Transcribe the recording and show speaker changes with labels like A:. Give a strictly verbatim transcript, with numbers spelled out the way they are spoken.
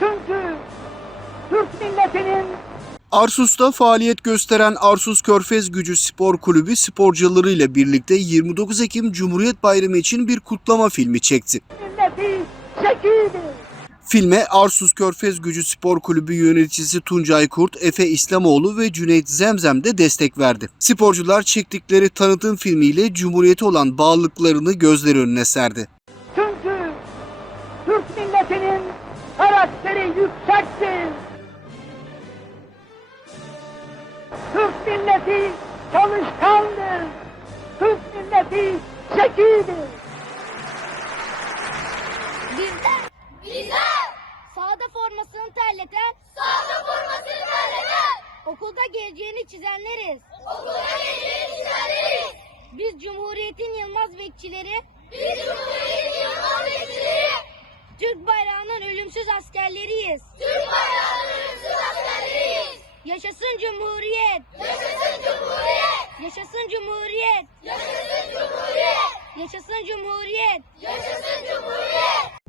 A: Çünkü Türk milletinin
B: Arsus'ta faaliyet gösteren Arsus Körfezgücü Spor Kulübü sporcularıyla birlikte yirmi dokuz Ekim Cumhuriyet Bayramı için bir kutlama filmi çekti.
A: milleti zekidir.
B: Filme Arsus Körfezgücü Spor Kulübü yöneticisi Tuncay Kurt, Efe İslamoğlu ve Cüneyt Zemzem de destek verdi. Sporcular çektikleri tanıtım filmiyle Cumhuriyete olan bağlılıklarını gözler önüne serdi.
A: Çünkü Türk milletinin karakteri yüksektir. Türk milleti çalışkandır. Türk milleti zekidir.
C: Bizler, bizler sahada formasını terleten, sahada formasını terleten, okulda geleceğini çizenleriz. Okulda geleceğini çizenleriz. Biz Cumhuriyet'in yılmaz bekçileri, biz Cumhuriyet'in yılmaz bekçileri, Türk bayrağının ölümsüz askerleriyiz. Türk bayrağının ölümsüz askerleriyiz. Yaşasın Cumhuriyet! Yaşasın Cumhuriyet! Yaşasın Cumhuriyet! Yaşasın Cumhuriyet! Yaşasın Cumhuriyet! Yaşasın Cumhuriyet!